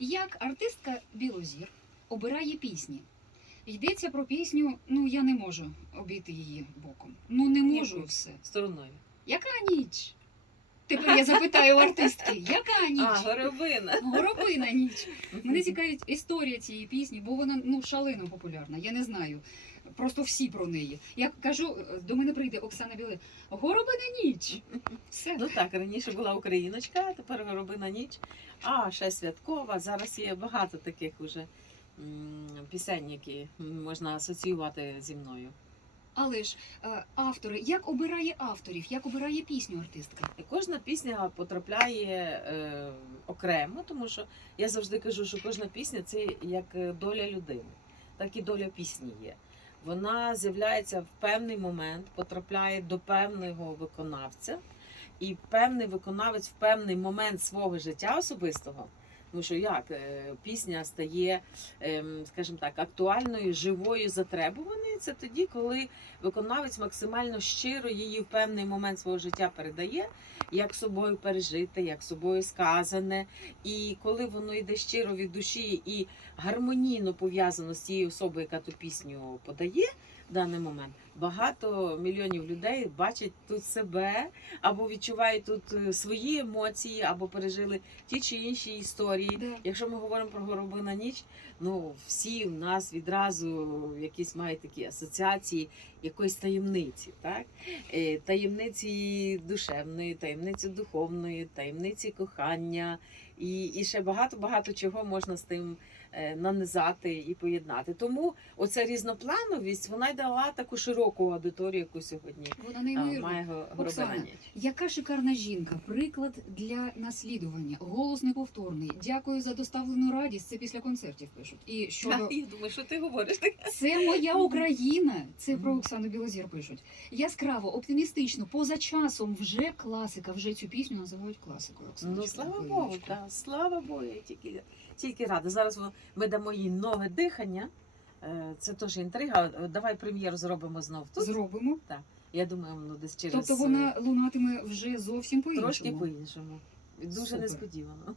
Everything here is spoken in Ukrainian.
Як артистка Білозір обирає пісні? Йдеться про пісню, ну я не можу обійти її боком. Ну не можу і все. Стороною. Яка ніч? Тепер я запитаю у артистки, яка А, ніч? горобина. Горобина ніч. Мене цікавить історія цієї пісні, бо вона ну шалено популярна. Я не знаю. Просто всі про неї. Я кажу, до мене прийде Оксана Біле. Горобина ніч. Все. Ну так, раніше була україночка, а тепер горобина ніч. А, ще святкова. Зараз є багато таких уже пісень, які можна асоціювати зі мною. Але ж е, автори, як обирає авторів, як обирає пісню артистка? Кожна пісня потрапляє е, окремо, тому що я завжди кажу, що кожна пісня це як е, доля людини, так і доля пісні є. Вона з'являється в певний момент, потрапляє до певного виконавця, і певний виконавець в певний момент свого життя особистого. Тому що як е, пісня стає, ем, скажімо так, актуальною, живою, затребуваною, це тоді, коли виконавець максимально щиро її в певний момент свого життя передає, як собою пережите, як собою сказане. І коли воно йде щиро від душі і гармонійно пов'язано з тією особою, яка ту пісню подає в даний момент, багато мільйонів людей бачать тут себе або відчувають тут е, свої емоції, або пережили ті чи інші історії. Да. Якщо ми говоримо про горобина ніч, ну всі в нас відразу якісь мають такі асоціації якоїсь таємниці, так? Е, Таємниці душевної, таємниці духовної, таємниці кохання. І, і ще багато-багато чого можна з тим е, нанизати і поєднати. Тому оця різноплановість вона й дала таку широку аудиторію, яку сьогодні Вона неймовірна. має Оксана. Яка шикарна жінка, приклад для наслідування, голос неповторний. Дякую за доставлену радість. Це після концертів пишуть. І щодо Я думаю, що ти говориш це моя Україна. Це про Оксану Білозір пишуть. Яскраво, оптимістично, поза часом вже класика. Вже цю пісню називають класикою. Ну Оксаночка, слава Богу, так, слава Богу, я тільки, тільки рада. Зараз ми дамо їй нове дихання. Е, Це теж інтрига. Давай прем'єру зробимо знов тут. Зробимо. Я думаю, воно десь через Тобто вона лунатиме вже зовсім е, по-іншому. трошки по-іншому. Дуже Супер. несподівано.